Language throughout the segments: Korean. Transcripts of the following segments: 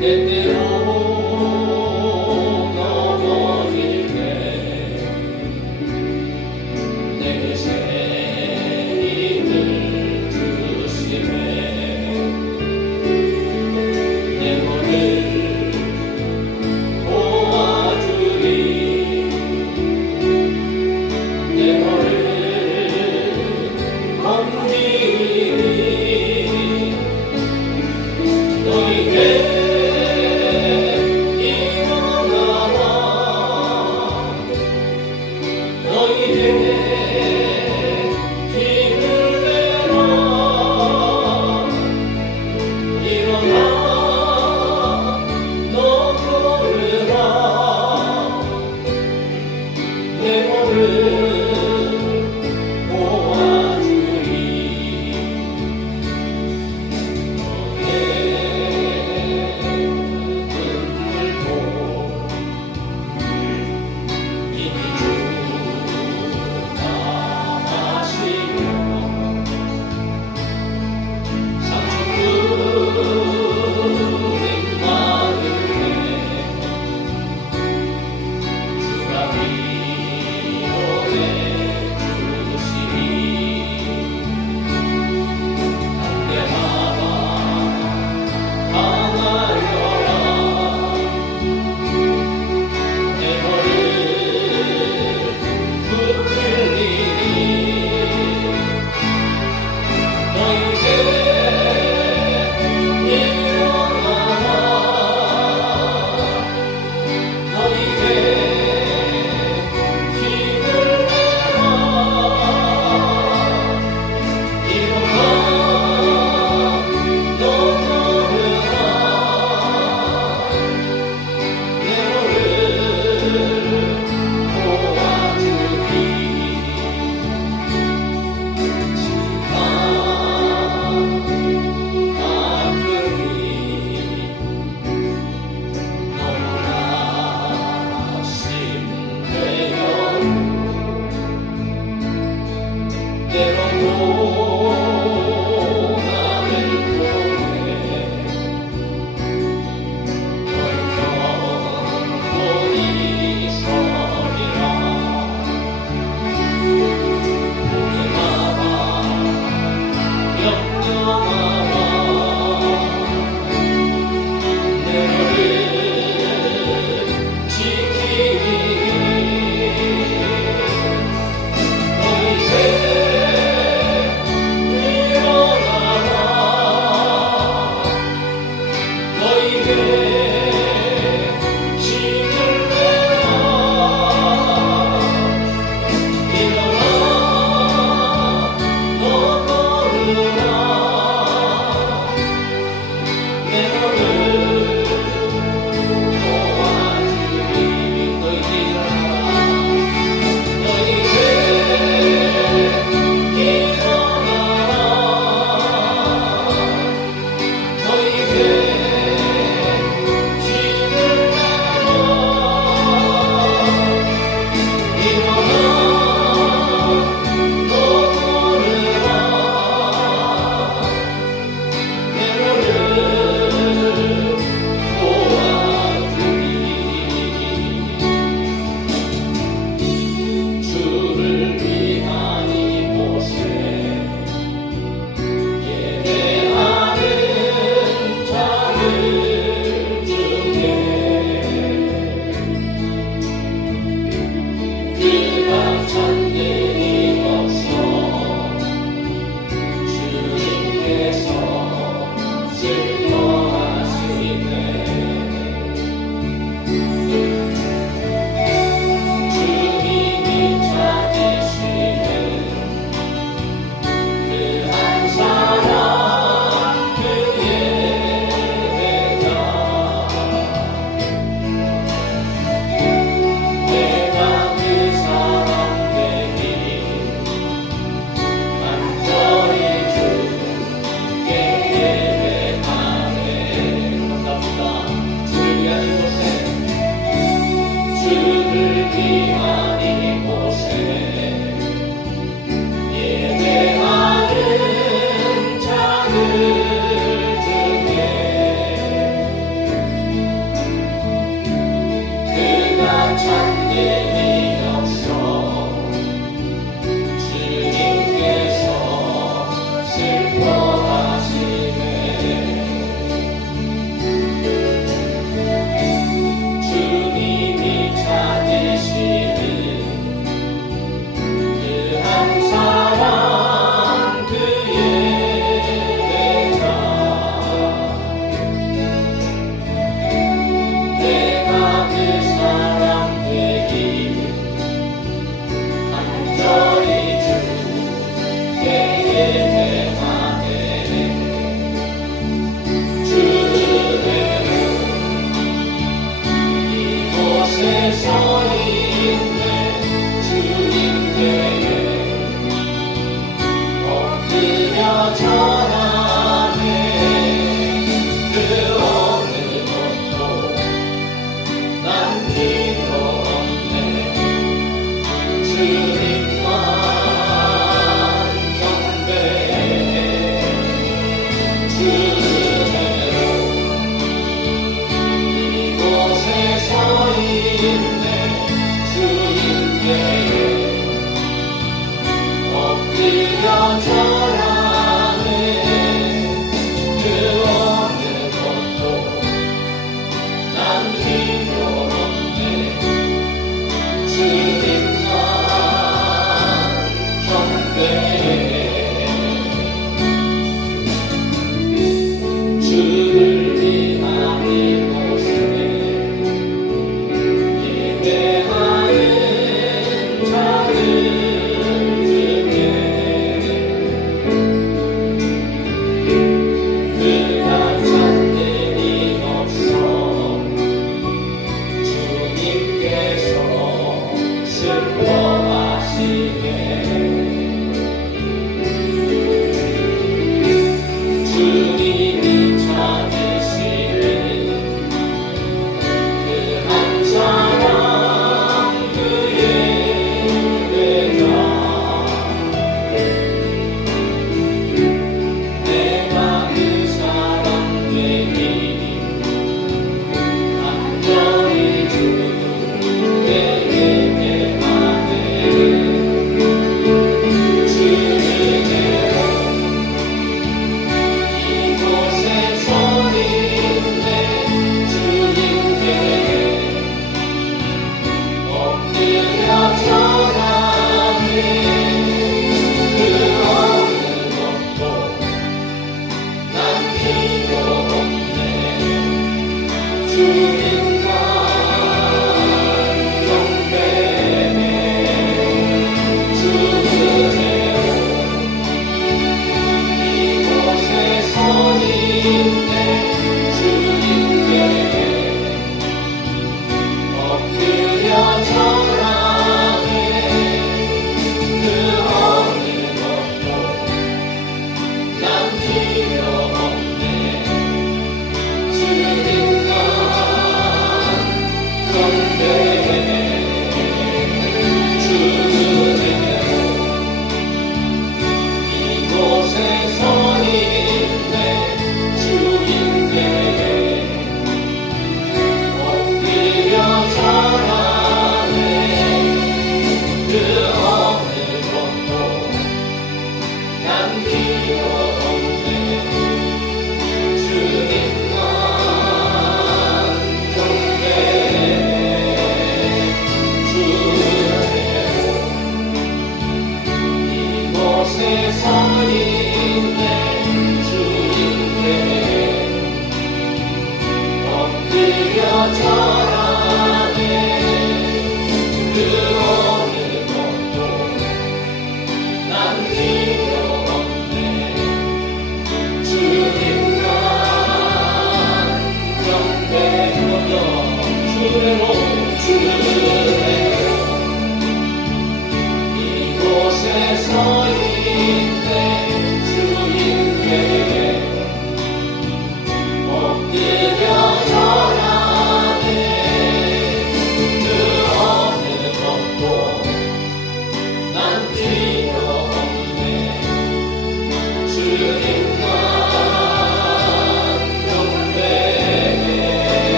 때때로 넘어질 때 내게 새 힘을 주시네. 내 몸을 도와주리. 내 몸을 건지리. 너희에게 일어나라. 너희에게 힘을 내라. 일어나 너 걸으라. 내 몸을 도와주리. 너의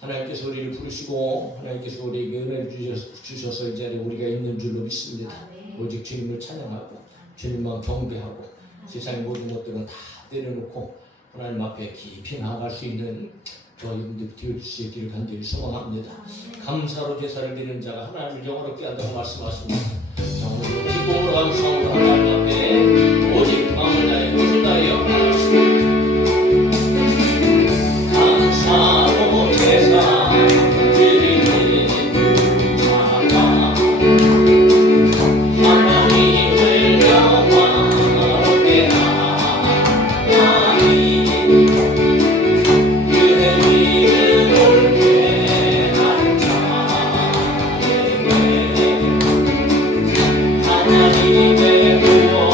하나님께서 우리를 부르시고 하나님께서 우리에게 은혜를 주셔서 이 자리에 우리가 있는 줄로 믿습니다. 오직 주님을 찬양하고 주님만 경배하고 세상의 모든 것들은 다 내려놓고 하나님 앞에 깊이 나아갈 수 있는 저희분들 되어 주시의 길을 간절히 소망합니다. 감사로 제사를 드리는 자가 하나님을 영원롭게 한다고 말씀하십니다. 정말로 기쁨으로 감사하고 하나님 앞에 오직 마음을 다해 옷을 다하여 나아가십니다. 감사로 제사 드리는 자가 하나님을 영원롭게 하나니 그의 믿음 옳게 한 자에게 하나님의 구원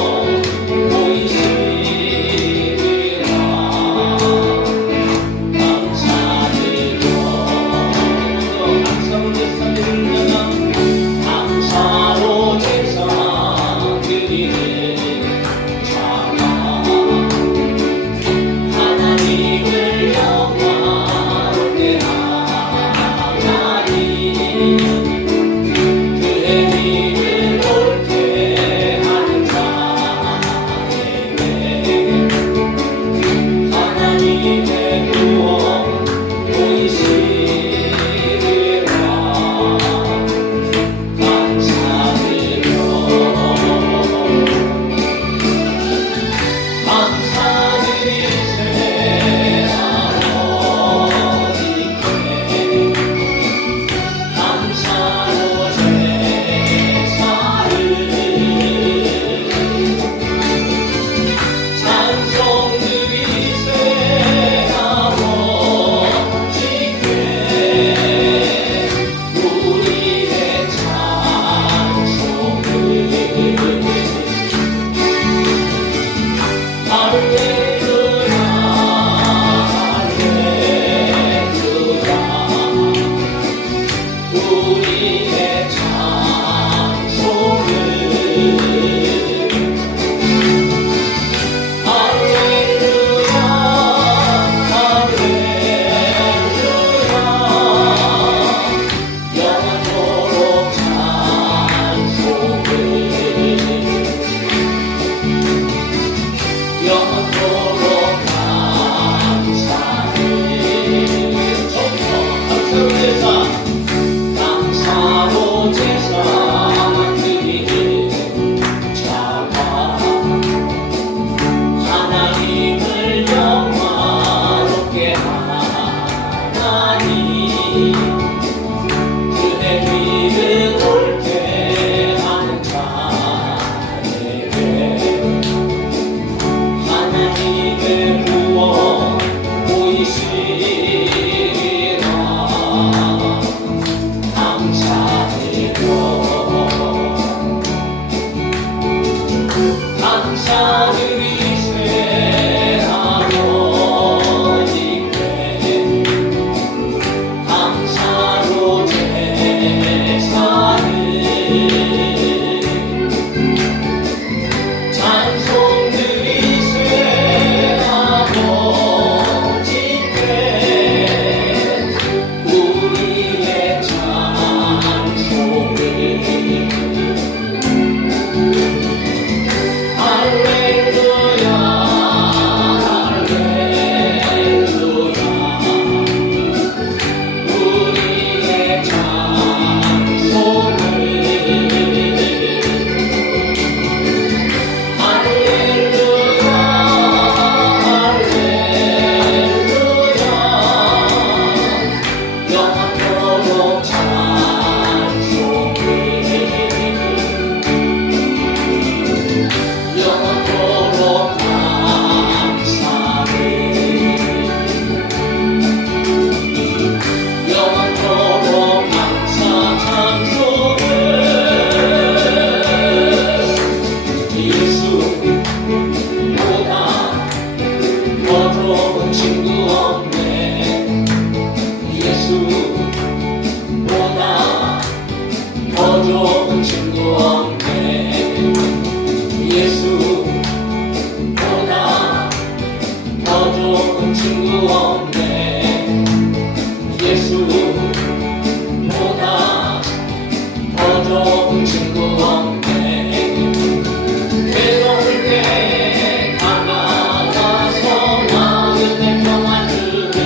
드리세 아버지께 감사로 제사를 찬송 드리세 아버지께 우리의 찬송을 할렐루야 할렐루야 우리의 찬송을 할렐루야 할렐루야 영원토록 찬송을 영원토록 감사를 영원토록 감사 찬송을 예수보다 더 좋은 친구 없네 예수보다 더 좋은 친구 없네 예수보다 더 좋은 친구 없네 예수보다 더 좋은 친구 없네 괴로울 때 다가와서 마음의 평안 주는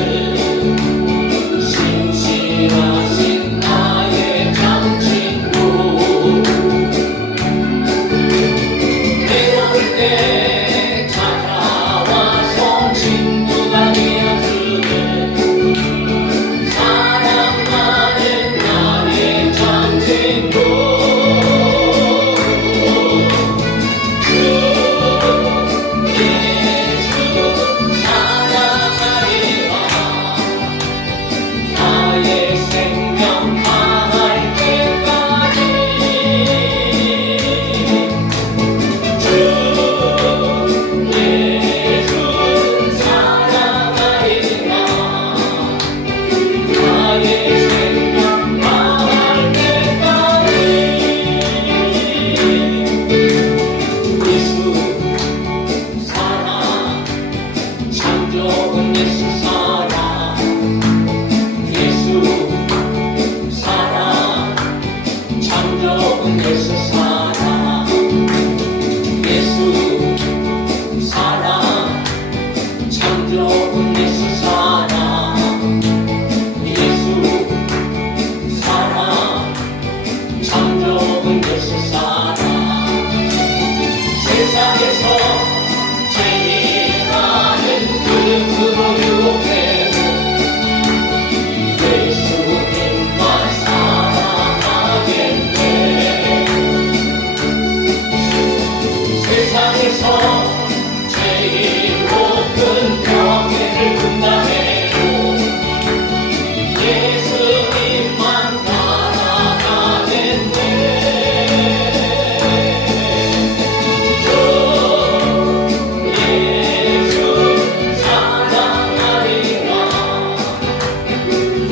신실하신 나의 참친구 괴로울 때 찾아와서 친구가 되어주는 사랑하는 나의 참친구 주 예수 사랑하리라 나의 생명 다할 때까지 주 예수 사랑하리라 나의 생명 다할 때까지 예수 사랑 참 좋은 예수 사랑 예수 사랑 참 좋은 예수 사랑 예수 사랑 참 좋은 예수 사랑 예수 사랑 참 좋은 예수 사랑 세상에서 제일 많은 그릇으로 유혹해도 예수님만 사랑하겠네 세상에서 제일 높은 경애를 분담해도 예수님만 따라가겠네 주 예수 사랑하리라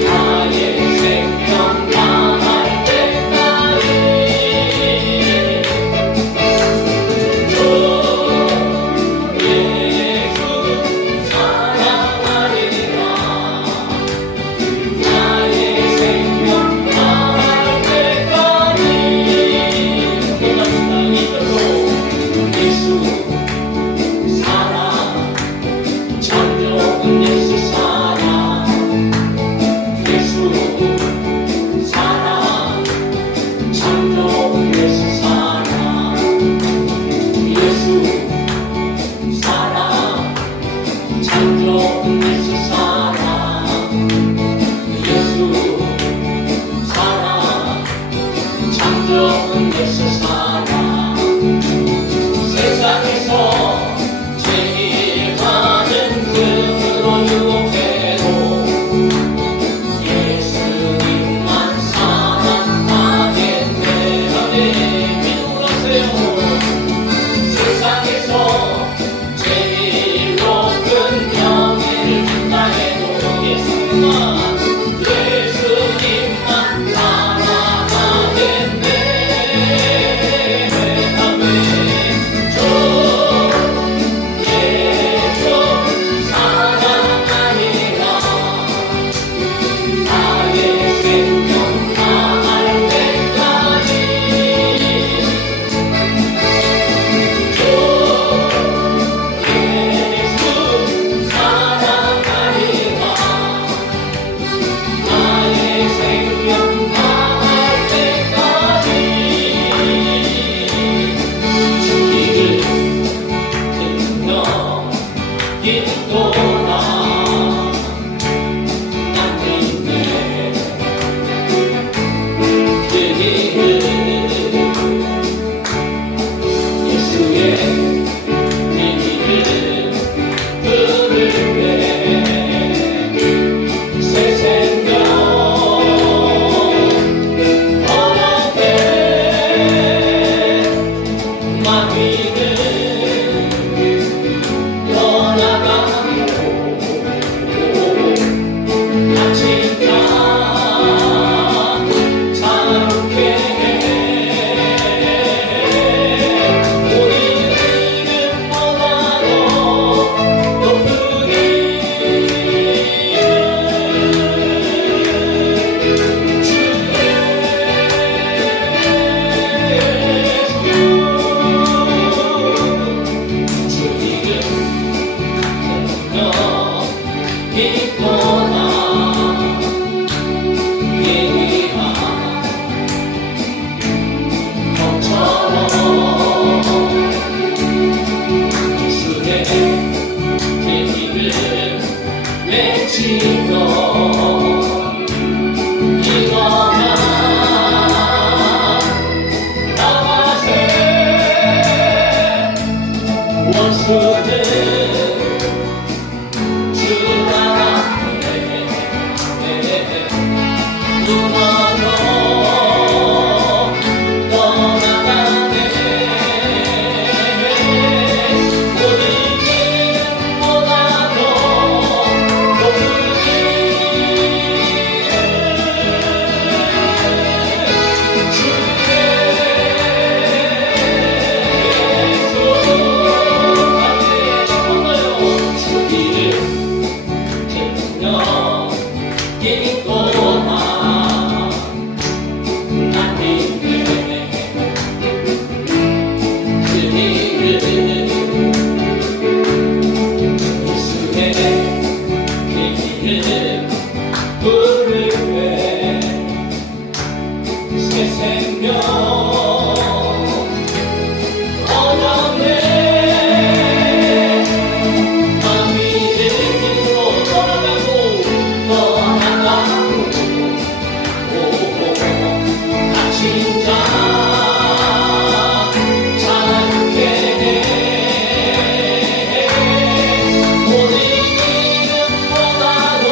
나의 생명 다할 때까지 주 예수 외치며 일어나 나가세 원수들 주 앞에 무너져 떠나가네 모든 이름보다도 높은 새 생명 얻어내 마음이 길로 떠나가고 갇힌 자 자유케 해 모든 이름보다도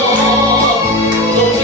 높은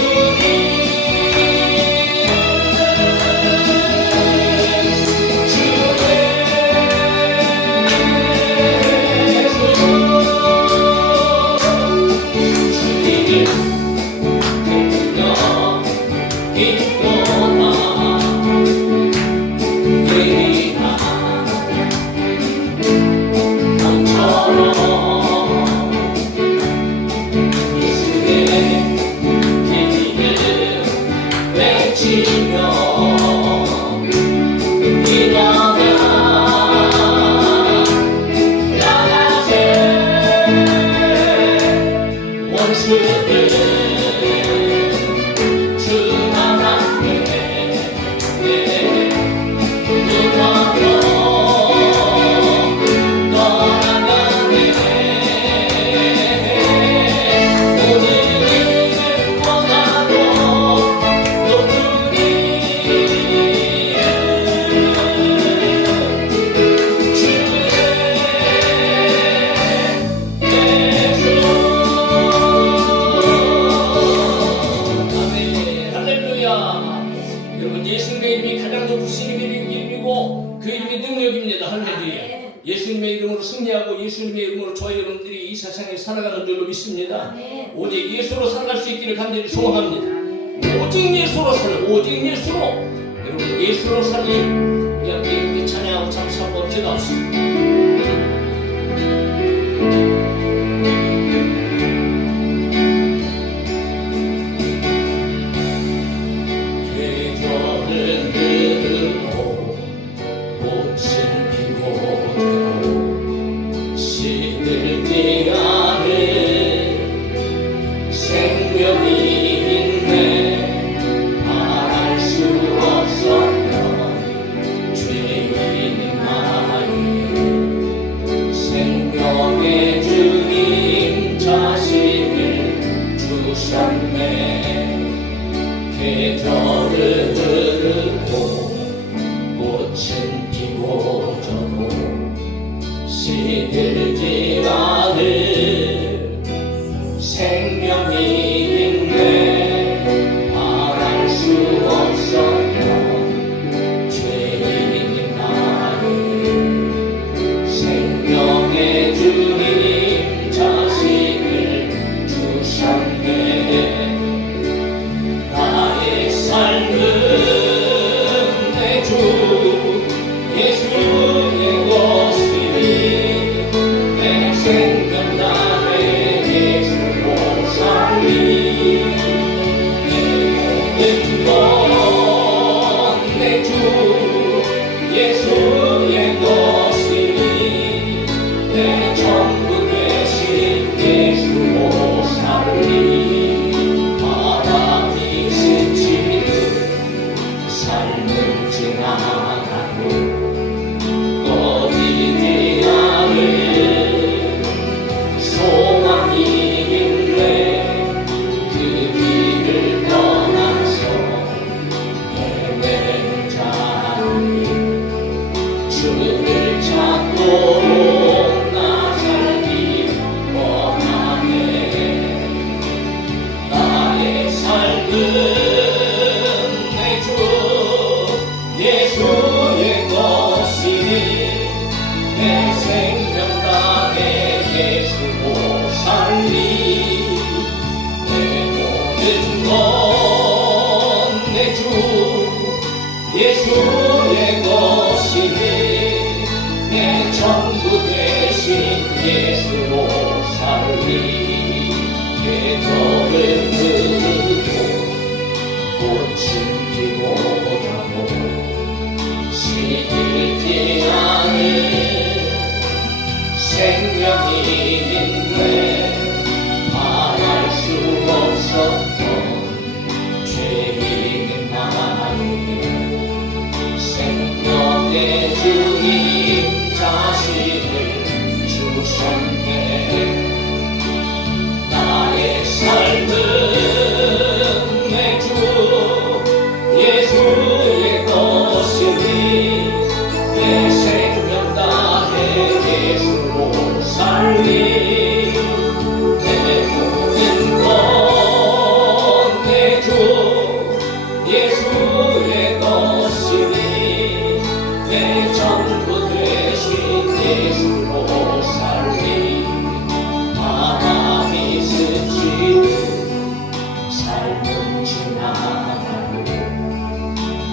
여러분 예수님의 이름이 가장 높으신 이름이고 그 이름이 능력입니다. 할렐루야. 예수님의 이름으로 승리하고 예수님의 이름으로 저희 여러분들이 이 세상에 살아가는 줄로 믿습니다. 오직 예수로 살아갈 수 있기를 간절히 소원합니다. 오직 예수로 살아 오직 예수로 여러분 예수로 살리 우리 함께 이렇게 찬양하고 잠시 한번 기도합시다. 계절을 흐르고 꽃은 피고 져도 시들지 않을 생명이 있네. 말할 수 없었던 죄인인 나를 생명의 주님 자신을 주셨네. 삶은 내 주 예수의 것이니 내 생 생명인데 말할 수 없었던 죄인의 마음 생명의 주님 자신을 주셨네. 나의 삶은 내 주 예수의 것이니 내 생명 다해 예수로 살리. 내 모든 것 내 주 예수의 것이니 내 전부 되신 예수로 살리. 바람이 스치듯 삶은 지나가고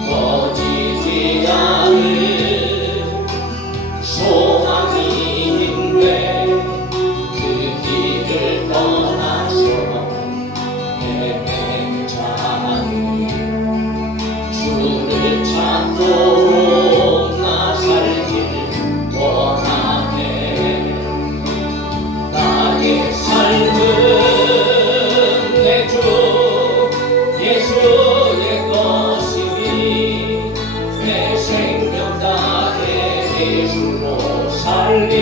꺼지지 않을 소망이 있는데 그 길을 떠나서 헤매는 자니 주를 찾도록 나 살길 원하네. 나의 삶은 내 주 예수의 것이니 내 생명 다해 예수로 살리.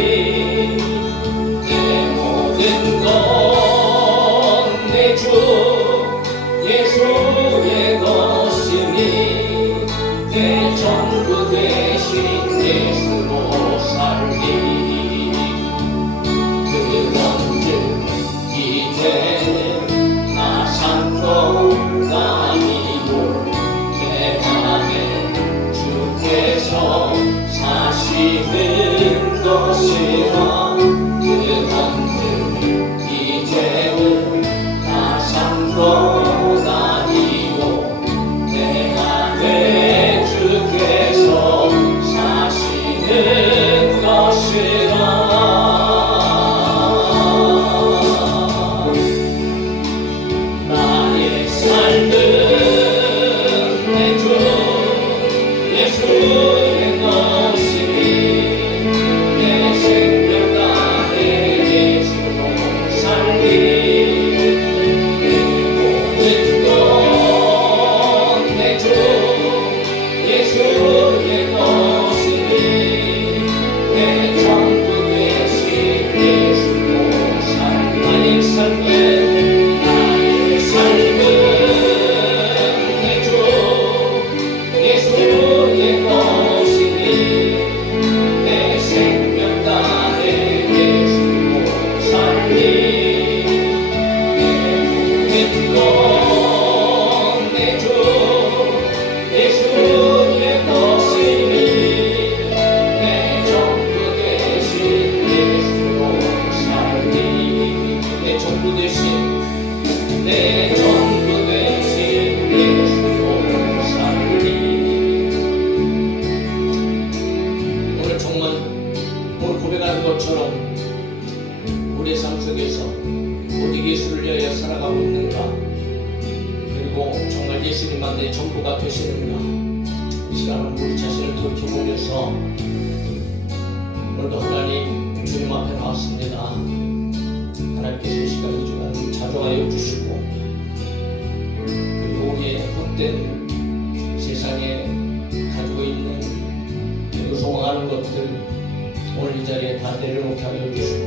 내 모든 것 내 주 예수의 것이니 내 전부 되신 예수로 살리. 그런즉 이제는 나 삼고 다니고 내 안에 주께서 사시는 것이라. 그런즉 이제는 나 삼고 다니고 내 안에 주께서 사시는 것이라. 나의 삶은 내 주 예수의 것이니 내 생명 다해 예수로 살리. 내 모든 것 내 주 예수의 것이니 내 전부 되신 예수로 살리. 나의 삶은 내 주 예수의 것이니 내 생명 다해 예수로 살리. 내 모든 것 내 주 예수의 것이니 내 전부 되신 예수로 살리. 내 전부 되신 내 전부 되신 예수로 살리. 오늘 정말 오늘 고백하는 것처럼 우리의 삶 속에서 오직 예수를 위하여 살아가고 있는가, 그리고 정말 예수님만 내 전부가 되시는가. 이 시간은 우리 자신을 돌이켜보면서 오늘도 하나님 주님 앞에 나왔습니다. 하나님께서 이 시간 이 주간 자주하여 주시고, 그리고 우리의 헛된 세상에 가지고 있는 소망하는 것들 오늘 이 자리에 다 내려놓게 하여 주시고,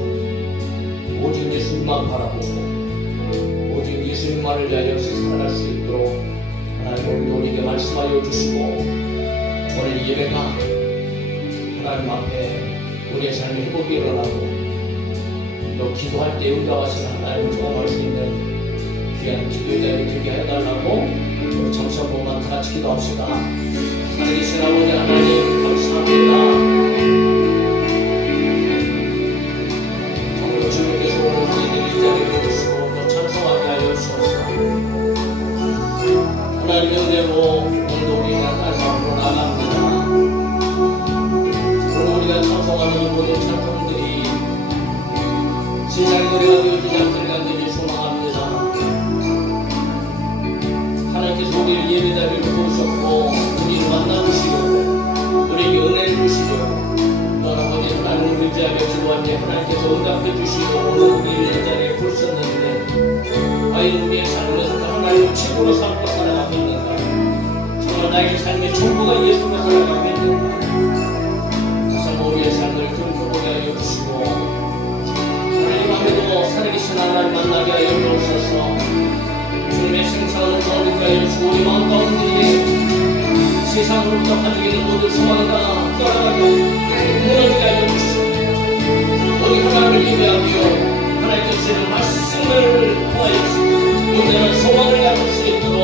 오직 예수님만 바라보고 오직 예수님만을 위하여 살아갈 수 있도록 하나님 우리에게 말씀하여 주시고, 오늘 예배가 하나님 앞에 우리의 삶의 회복이 일어나고 또 기도할 때 응답하시는 하나님 경험할 수 있는 귀한 기도의 자리에 되게 해달라고 우리 청소 한 번만 다 같이 기도합시다. 살아계신 아버지 하나님 감사합니다. 정말 주님께서 오늘 우리들 이 자리에 오시고 또 찬송하게 하여 주셔서 하나님 은혜로 오늘도 우리가 다시 앞으로 나갑니다. 오늘 우리가 찬송하는 이 모든 찬송들이 세상의 노래가 되어주지 않기를 간절히 소망합니다. 하나님께서 우리를 예배 자리로 부르셨고 우리를 만나주시고 우리에게 은혜를 주시고 주시고 응답해 주시고 오늘 우리를 이 자리에 부르셨는데 과연 우리의 삶은 하나님 최고로 삼고 살아가고 있는가? 정말 나의 삶의 전부가 예수로 살아가고 있는가? 다시 한번 우리의 삶을 그렇게 보게 하여 주시고 하나님 앞에도 살아계신 하나님 만나게 하여 주옵소서. 주님의 생사는 더하게 하여 주시고 우리 마음 가운데 세상으로부터 가지고 있는 모든 소망이 다 떠나가고 무너지게 하여 주시고 우리 하나님을 예배하며 하나님 주시는 말씀을 통하여 주시고 온전한 소망을 갖을 수 있도록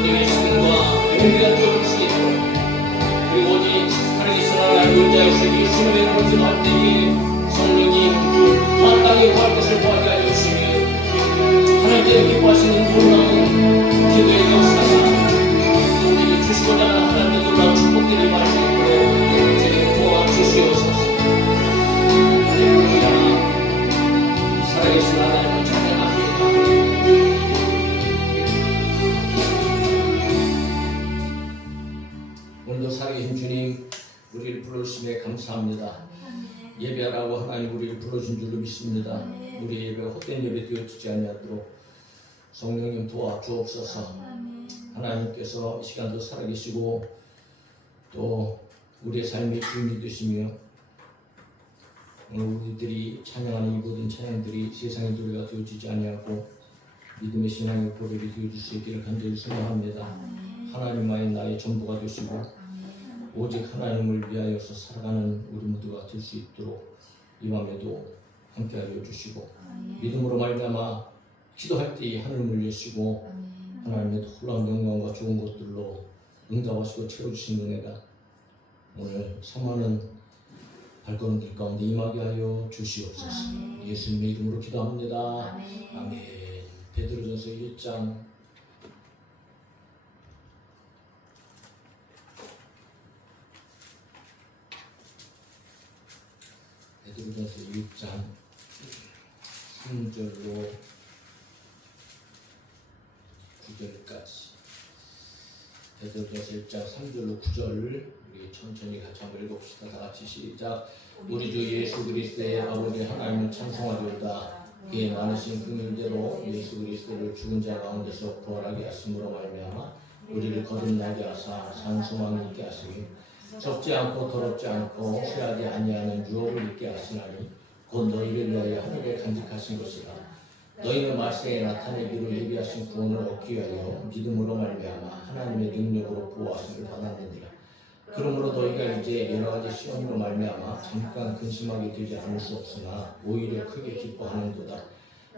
우리의 신과 용기가 되어줄 수 있도록 그리고 오직 살아계신 하나님 의지하시고 예수님의 이름을 기도할 때에 성령님 마땅히 구할 것을 구하게 하여 주시며 하나님께서 기뻐하시는 놀라운 기도의 역사가 우리 주시고자 하는 하나님의 놀라운 축복들이 마시고 주님 도와주시옵소서. 할렐루야. 살아계신 하나님을 찬양합니다. 오늘도 살아계신 주님 우리를 불러주심에 감사합니다. 예배하라고 하나님 우리를 불러준 줄로 믿습니다. 우리 예배가 헛된 예배 되어지지 아니하도록 성령님 도와주옵소서. 하나님께서 이 시간도 살아계시고 또 우리의 삶의 주인이 되시며 오늘 우리들이 찬양하는 이 모든 찬양들이 세상의 노래가 되어지지 아니하고 믿음의 신앙의 고백이 되어질 수 있기를 간절히 소망합니다. 하나님만이 나의 전부가 되시고 오직 하나님을 위하여서 살아가는 우리 모두가 될 수 있도록 이 밤에도 함께하여 주시고 믿음으로 말미암아 기도할 때 하늘을 여시고 하나님의 놀라운 영광과 좋은 것들로 응답하시고 채워주신 은혜가 오늘 사모하는 발걸음들 가운데 임하게 하여 주시옵소서. 예수님의 이름으로 기도합니다. 아멘. 베드로전서 1장 베드로전서 1장 3절로 9절까지 베드로전서 1장 3절로 9절 우리 천천히 같이 한번 읽어봅시다. 다같이 시작. 우리 주 예수 그리스도의 아버지 하나님을 찬송하리로다. 그의 많으신 긍휼대로 예수 그리스도를 죽은 자 가운데서 부활하게 하심으로 말미암아 우리를 거듭나게 하사 산 소망이 있게 하시니 썩지 않고 더럽지 않고 쇠하지 아니하는 유업을 있게 하시나니 곧 너희를 위하여 하늘에 간직하신 것이라. 너희는 말세에 나타내기로 예비하신 구원을 얻기 위하여 믿음으로 말미암아 하나님의 능력으로 보호하심을 받았느니라. 그러므로 너희가 이제 여러 가지 시험으로 말미암아 잠깐 근심하게 되지 않을 수 없으나 오히려 크게 기뻐하는도다.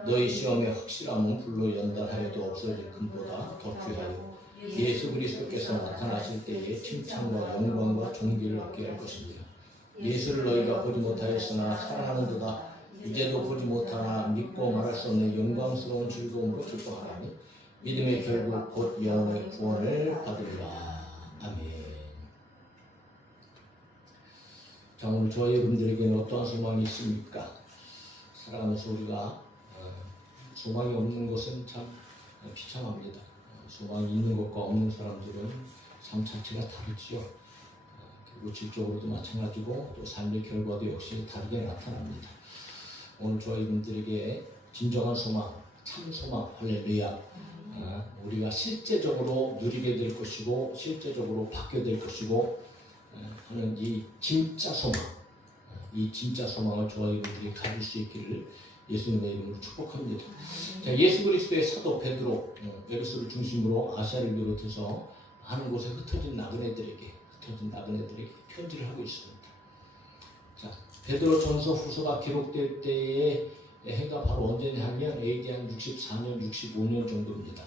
너희 시험의 확실함은 불로 연단하여도 없어질 금보다 더 귀하여 예수 그리스도께서 나타나실 때에 칭찬과 영광과 존귀를 얻게 할 것입니다. 예수를 너희가 보지 못하였으나 사랑하는도다. 이제도 보지 못하나 믿고 말할 수 없는 영광스러운 즐거움으로 기뻐하나니 믿음의 결국 곧 영혼의 구원을 받으리라. 아멘. 자, 오늘 저희 여러분들에게는 어떠한 소망이 있습니까? 살아가면서 우리가 소망이 없는 것은 참 비참합니다. 소망이 있는 것과 없는 사람들은 삶 자체가 다르지요. 그리고 질적으로도 마찬가지고 또 삶의 결과도 역시 다르게 나타납니다. 오늘 저희 분들에게 진정한 소망, 참 소망, 할렐루야. 우리가 실제적으로 누리게 될 것이고 실제적으로 받게 될 것이고 하는 이 진짜 소망, 이 진짜 소망을 저희 분들이 가질 수 있기를 예수님의 이름으로 축복합니다. 자, 예수 그리스도의 사도 베드로, 에베소를 중심으로 아시아를 비롯해서 많은 곳에 흩어진 나그네들에게 편지를 하고 있습니다. 자, 베드로 전서 후서가 기록될 때의 해가 바로 언제냐 하면 AD 한 64년, 65년 정도입니다.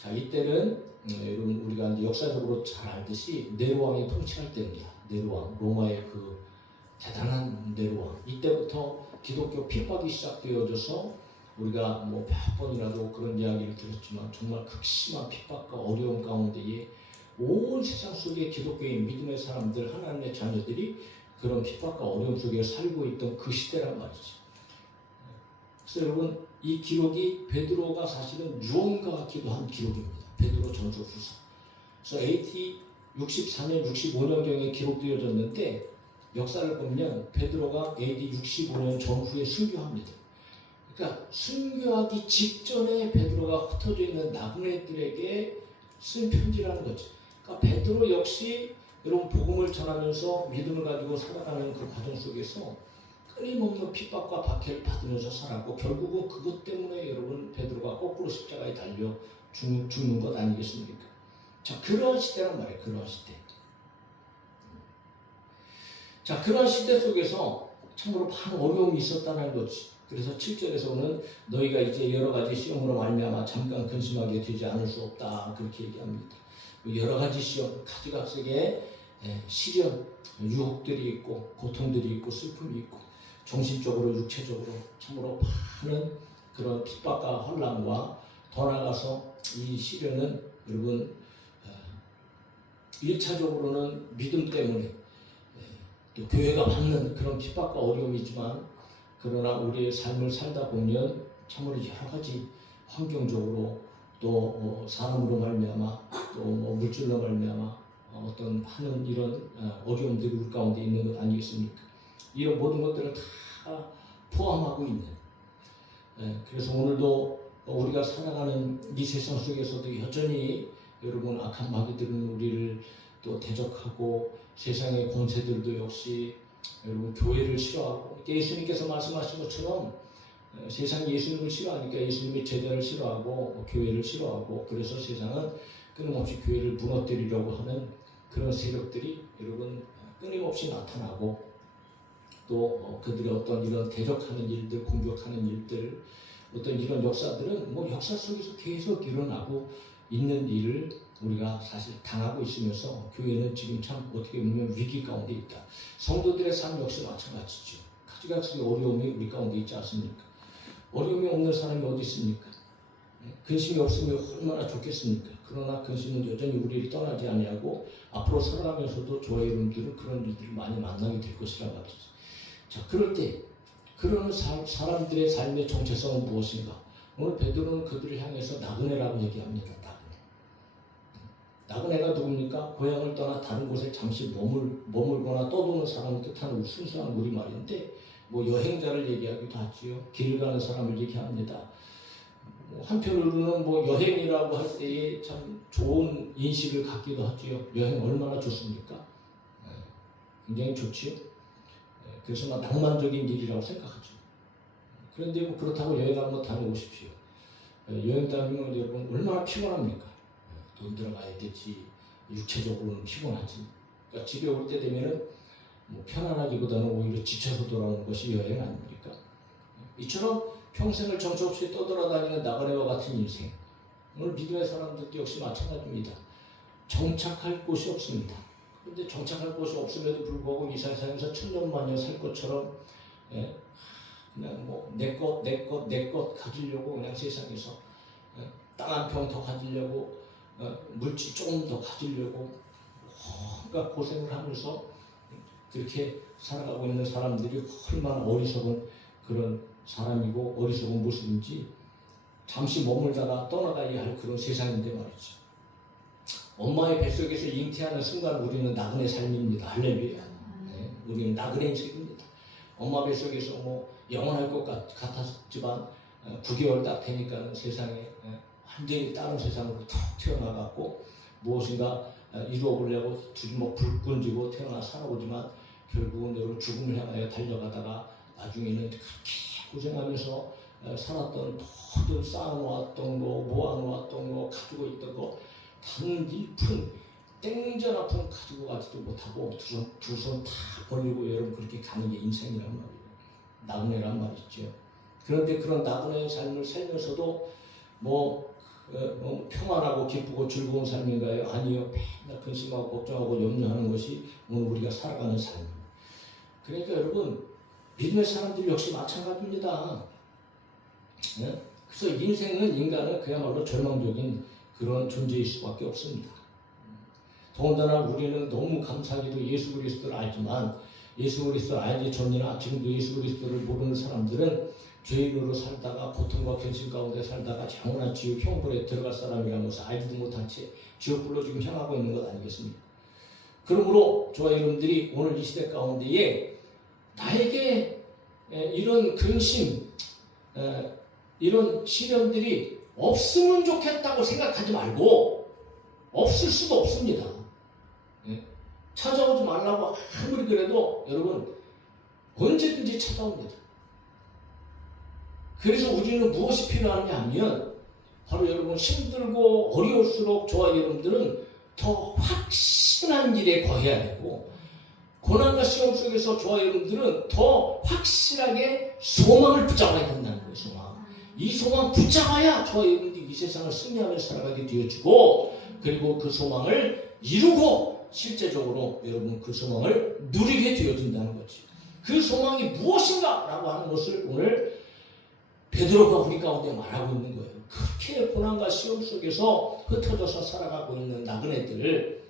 자, 이때는 여러분 우리가 이제 역사적으로 잘 알듯이 네로왕이 통치할 때입니다. 네로왕, 로마의 그 대단한 네로왕. 이때부터 기독교 핍박이 시작되어져서 우리가 뭐 몇 번이라도 그런 이야기를 들었지만 정말 극심한 핍박과 어려움 가운데에 온 세상 속에 기독교인 믿음의 사람들, 하나님의 자녀들이 그런 핍박과 어려움 속에 살고 있던 그 시대란 말이죠. 그래서 여러분 이 기록이 베드로가 사실은 유언가기도 한 기록입니다. 베드로 전서 후서. 그래서 AD 64년, 65년경에 기록되어졌는데 역사를 보면 베드로가 AD 65년 전후에 순교합니다. 그러니까 순교하기 직전에 베드로가 흩어져 있는 나그네들에게 쓴 편지라는 거죠. 그러니까 베드로 역시 여러분 복음을 전하면서 믿음을 가지고 살아가는 그 과정 속에서 끊임없는 핍박과 박해를 받으면서 살았고 결국은 그것 때문에 여러분 베드로가 거꾸로 십자가에 달려 죽는 것 아니겠습니까? 자, 그러한 시대란 말이에요. 그러한 시대. 자, 그러한 시대 속에서 참으로 많은 어려움이 있었다는 거지. 그래서 7절에서는 너희가 이제 여러 가지 시험으로 말미암아 잠깐 근심하게 되지 않을 수 없다. 그렇게 얘기합니다. 여러 가지 시험, 가지각색의 시련, 유혹들이 있고 고통들이 있고 슬픔이 있고 정신적으로 육체적으로 참으로 많은 그런 핍박과 혼란과 더 나아가서 이 시련은 여러분 1차적으로는 믿음 때문에 또 교회가 받는 그런 핍박과 어려움이지만 그러나 우리의 삶을 살다 보면 참으로 여러 가지 환경적으로 또 사람으로 말미암아 또 물질로 말미암아 어떤 하는 이런 어려움들이 우리 가운데 있는 것 아니겠습니까? 이런 모든 것들을 다 포함하고 있는 그래서 오늘도 우리가 살아가는 이 세상 속에서도 여전히 여러분 악한 마귀들은 우리를 또 대적하고 세상의 권세들도 역시 여러분 교회를 싫어하고 예수님께서 말씀하신 것처럼 세상이 예수님을 싫어하니까 예수님의 제자를 싫어하고 교회를 싫어하고 그래서 세상은 끊임없이 교회를 무너뜨리려고 하는 그런 세력들이 여러분 끊임없이 나타나고 또 그들의 어떤 이런 대적하는 일들, 공격하는 일들 어떤 이런 역사들은 뭐 역사 속에서 계속 일어나고 있는 일을 우리가 사실 당하고 있으면서 교회는 지금 참 어떻게 보면 위기 가운데 있다. 성도들의 삶 역시 마찬가지죠. 가지각색의 어려움이 우리 가운데 있지 않습니까? 어려움이 없는 사람이 어디 있습니까? 근심이 없으면 얼마나 좋겠습니까? 그러나 근심은 여전히 우리를 떠나지 아니하고 앞으로 살아가면서도 저와 여러분들은 그런 일들을 많이 만나게 될 것이라 말이죠. 자, 그럴 때 그런 사람들의 삶의 정체성은 무엇인가? 오늘 베드로는 그들을 향해서 나그네라고 얘기합니다. 나그네가 누굽니까? 고향을 떠나 다른 곳에 잠시 머물거나 떠도는 사람을 뜻하는 순수한 우리말인데 뭐 여행자를 얘기하기도 하지요. 길 가는 사람을 얘기합니다. 한편으로는 뭐 여행이라고 할 때에 참 좋은 인식을 갖기도 하지요. 여행 얼마나 좋습니까? 굉장히 좋지요. 그래서 막 낭만적인 일이라고 생각하죠. 그런데 뭐 그렇다고 여행 한번 다녀오십시오. 여행 다니면 여러분 얼마나 피곤합니까? 돈 들어가야 되지. 육체적으로는 피곤하지. 그러니까 집에 올 때 되면은 뭐 편안하기보다는 오히려 지쳐서 돌아오는 것이 여행 아닙니까? 이처럼 평생을 정처 없이 떠돌아다니는 나그네와 같은 인생. 오늘 믿음의 사람들도 역시 마찬가지입니다. 정착할 곳이 없습니다. 그런데 정착할 곳이 없음에도 불구하고 이 세상에서 천년만년 살 것처럼 그냥 뭐 내 것 가지려고 그냥 세상에서 땅 한 평 더 가지려고 물질 조금 더 가지려고 뭔가 고생을 하면서 그렇게 살아가고 있는 사람들이 얼마나 어리석은 그런 사람이고 어리석은 모습인지 잠시 머물다가 떠나가야 할 그런 세상인데 말이죠. 엄마의 뱃속에서 잉태하는 순간 우리는 나그네 삶입니다. 할렐루야. 우리는 나그네 인생입니다. 엄마 뱃속에서 뭐 영원할 것 같았지만 9개월 딱 되니까 세상에 완전히 다른 세상으로 툭 튀어나갔고 무엇인가 이루어보려고 두리목 불끈 쥐고 태어나 살아오지만 결국은 여러분 죽음을 향하여 달려가다가 나중에는 그렇게 고생하면서 살았던 모든 쌓아놓았던 거 모아놓았던 거 가지고 있던 거 단 1푼 땡전 한 푼 가지고 가지도 못하고 두 손 다 벌리고 여러분 그렇게 가는 게 인생이란 말이에요. 나그네란 말이죠. 그런데 그런 나그네의 삶을 살면서도 평안하고 기쁘고 즐거운 삶인가요? 아니요. 맨날 근심하고 걱정하고 염려하는 것이 오늘 우리가 살아가는 삶입니다. 그러니까 여러분 믿음의 사람들 역시 마찬가지입니다. 그래서 인간은 그야말로 절망적인 그런 존재일 수밖에 없습니다. 더군다나 우리는 너무 감사하게도 예수 그리스도를 알지만 예수 그리스도를 알기 전이나 지금도 예수 그리스도를 모르는 사람들은 죄인으로 살다가 고통과 근심 가운데 살다가 영원한 지옥 형벌에 들어갈 사람이라면서 알지도 못한 채 지옥불로 지금 향하고 있는 것 아니겠습니까? 그러므로 저와 여러분들이 오늘 이 시대 가운데에 나에게 이런 근심, 이런 시련들이 없으면 좋겠다고 생각하지 말고 없을 수도 없습니다. 찾아오지 말라고 아무리 그래도 여러분 언제든지 찾아옵니다. 그래서 우리는 무엇이 필요하냐 하면 바로 여러분 힘들고 어려울수록 저와 여러분들은 더 확신한 일에 거해야 되고 고난과 시험 속에서 저와 여러분들은 더 확실하게 소망을 붙잡아야 된다는 거예요. 소망. 이 소망 붙잡아야 저와 여러분들이 이 세상을 승리하며 살아가게 되어지고 그리고 그 소망을 이루고 실제적으로 여러분 그 소망을 누리게 되어진다는 거지. 그 소망이 무엇인가? 라고 하는 것을 오늘 베드로가 우리 가운데 말하고 있는 거예요. 그렇게 고난과 시험 속에서 흩어져서 살아가고 있는 나그네들,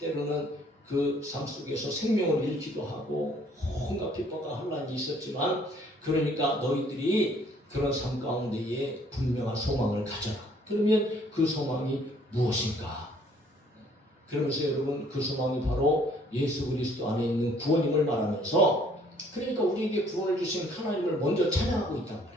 때로는 그 삶 속에서 생명을 잃기도 하고 온갖 비법과 혼란이 있었지만 그러니까 너희들이 그런 삶 가운데에 분명한 소망을 가져라. 그러면 그 소망이 무엇인가? 그러면서 여러분 그 소망이 바로 예수 그리스도 안에 있는 구원임을 말하면서 그러니까 우리에게 구원을 주신 하나님을 먼저 찬양하고 있단 말이에요.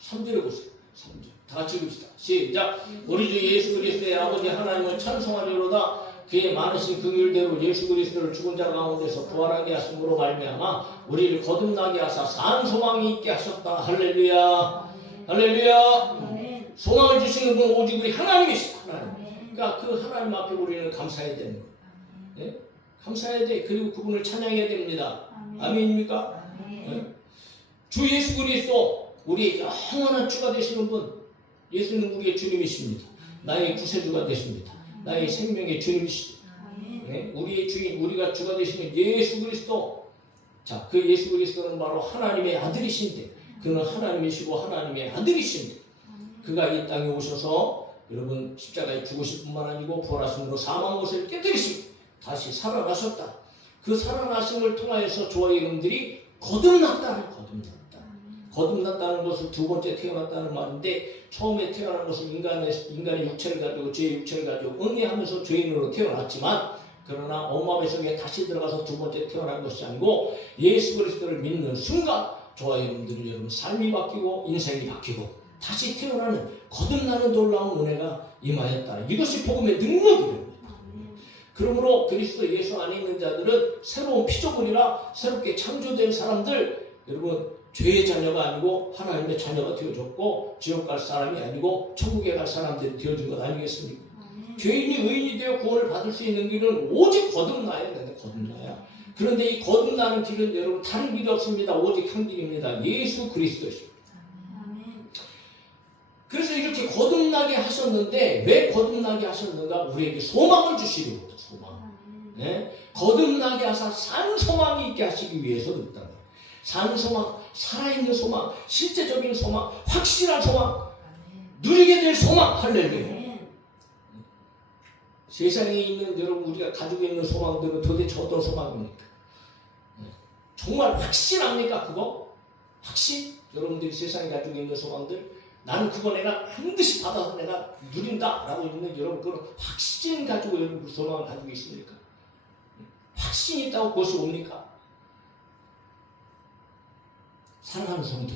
3절에 보세요. 3절. 다 같이 읽읍시다. 시작. 우리 주 예수 그리스도의 아버지 하나님을 찬송하리로다. 그의 많으신 긍휼대로 예수 그리스도를 죽은 자 가운데서 부활하게 하심으로 말미암아 우리를 거듭나게 하사 산 소망이 있게 하셨다. 할렐루야. 할렐루야. 소망을 주시는 분은 오직 우리 하나님이시다. 하나님. 그러니까 그 하나님 앞에 우리는 감사해야 되는 거예요. 감사해야 돼. 그리고 그분을 찬양해야 됩니다. 아멘입니까? 주 예수 그리스도 우리의 영원한 주가 되시는 분, 예수는 우리의 주님이십니다. 나의 구세주가 되십니다. 나의 생명의 주님이시죠. 우리의 주인, 우리가 주가 되시는 예수 그리스도. 자, 그 예수 그리스도는 바로 하나님의 아들이신데, 그는 하나님이시고 하나님의 아들이신데, 그가 이 땅에 오셔서 여러분 십자가에 죽으실 뿐만 아니고 부활하심으로 사망 것을 깨뜨리시고 다시 살아나셨다. 그 살아나심을 통하여서 저와 여러분들이 거듭났다는 거듭났다는 것을 두 번째 태어났다는 말인데 처음에 태어난 것은 인간의 육체를 가지고 죄의 육체를 가지고 응애하면서 죄인으로 태어났지만 그러나 엄마 뱃속에 다시 들어가서 두 번째 태어난 것이 아니고 예수 그리스도를 믿는 순간 저와 여러분들이 여러분 삶이 바뀌고 인생이 바뀌고 다시 태어나는 거듭나는 놀라운 은혜가 임하였다. 이것이 복음의 능력이에요. 그러므로 그리스도 예수 안에 있는 자들은 새로운 피조물이라 새롭게 창조된 사람들 여러분 죄의 자녀가 아니고 하나님의 자녀가 되어졌고 지옥 갈 사람이 아니고 천국에 갈 사람들이 되어진 것 아니겠습니까? 죄인이 의인이 되어 구원을 받을 수 있는 길은 오직 거듭나야 되는데 거듭나야. 그런데 이 거듭나는 길은 여러분 다른 길이 없습니다. 오직 한 길입니다. 예수 그리스도십니다. 그래서 이렇게 거듭나게 하셨는데 왜 거듭나게 하셨는가? 우리에게 소망을 주시려고 소망. 거듭나게 하사 산 소망이 있게 하시기 위해서 그랬다. 산 소망, 살아있는 소망, 실제적인 소망, 확실한 소망, 누리게 될 소망. 할렐루야. 세상에 있는 여러분 우리가 가지고 있는 소망들은 도대체 어떤 소망입니까? 정말 확실합니까 그거? 확신? 여러분들이 세상에 가지고 있는 소망들 나는 그거 내가 반드시 받아서 내가 누린다 라고 있는 여러분 그런 확신 가지고 여러분 그 소망을 가지고 있습니까? 확신이 있다고 그것이 옵니까? 사랑하는 성도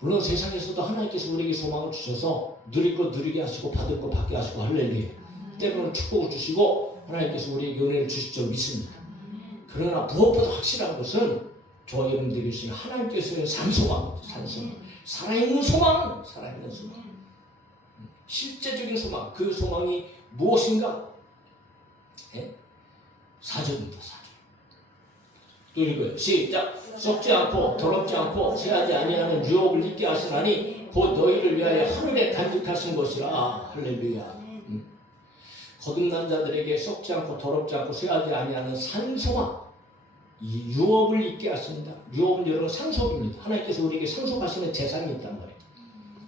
물론 세상에서도 하나님께서 우리에게 소망을 주셔서 누릴 것 누리게 하시고 받을 것 받게 하시고 할렐루야. 때로는 축복을 주시고 하나님께서 우리에게 은혜를 주실 줄 믿습니다. 그러나 무엇보다 확실한 것은 저와 여러분들이 주신 하나님께서의 산소망, 살아있는 소망, 실제적인 소망, 그 소망이 무엇인가? 4절입니다. 4절. 또 읽어요. 시작. 썩지 않고 더럽지 않고 새하지 아니하는 유업을 입게 하시나니 곧 너희를 위하여 하늘에 간직하신 것이라. 할렐루야. 거듭난 자들에게 썩지 않고 더럽지 않고 새하지 아니하는 산소망, 이 유업을 입게 하십니다. 유업은 여러분 상속입니다. 하나님께서 우리에게 상속하시는 재산이 있단 말이에요.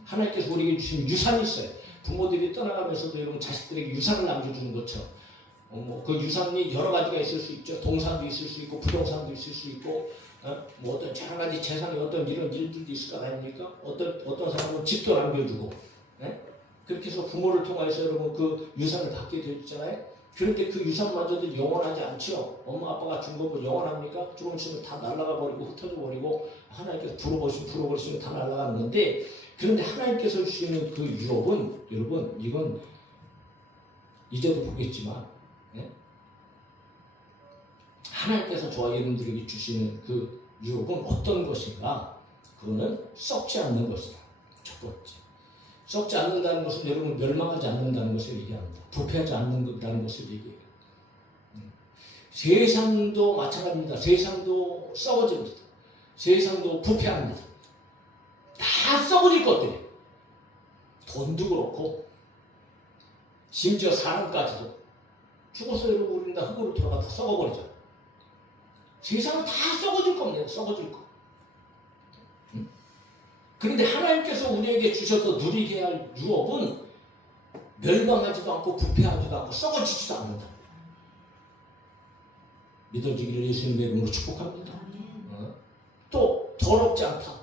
하나님께서 우리에게 주신 유산이 있어요. 부모들이 떠나가면서도 여러분 자식들에게 유산을 남겨주는 것처럼 그 유산이 여러 가지가 있을 수 있죠. 동산도 있을 수 있고 부동산도 있을 수 있고 뭐 어떤 여러 가지 재산이 어떤 이런 일들도 있을 거 아닙니까? 어떤 사람은 집도 남겨주고 그렇게 해서 부모를 통해서 여러분 그 유산을 받게 되잖아요. 그런데 그 유산마저도 영원하지 않죠. 엄마 아빠가 준 거 뭐 영원합니까? 조금 있으면 다 날아가 버리고 흩어져 버리고 하나님께서 불어버리시면 다 날아갔는데, 그런데 하나님께서 주시는 그 유업은 여러분 이건 이제도 보겠지만, 예? 하나님께서 저와 여러분들에게 주시는 그 유업은 어떤 것인가? 그거는 썩지 않는 것이다. 첫 번째. 썩지 않는다는 것은 여러분 멸망하지 않는다는 것을 얘기합니다. 부패하지 않는다는 것을 얘기해요. 세상도 마찬가지입니다. 세상도 썩어집니다. 세상도 부패합니다. 다 썩어질 것들이에요. 돈도 그렇고 심지어 사람까지도 죽어서 여러분 우리는 다 흙으로 돌아가 다 썩어버리죠. 세상은 다 썩어질 겁니다. 썩어질 거. 그런데 하나님께서 우리에게 주셔서 누리게 할 유업은 멸망하지도 않고 부패하지도 않고 썩어지지도 않는다. 믿어지기를 예수님의 이름으로 축복합니다. 또 더럽지 않다.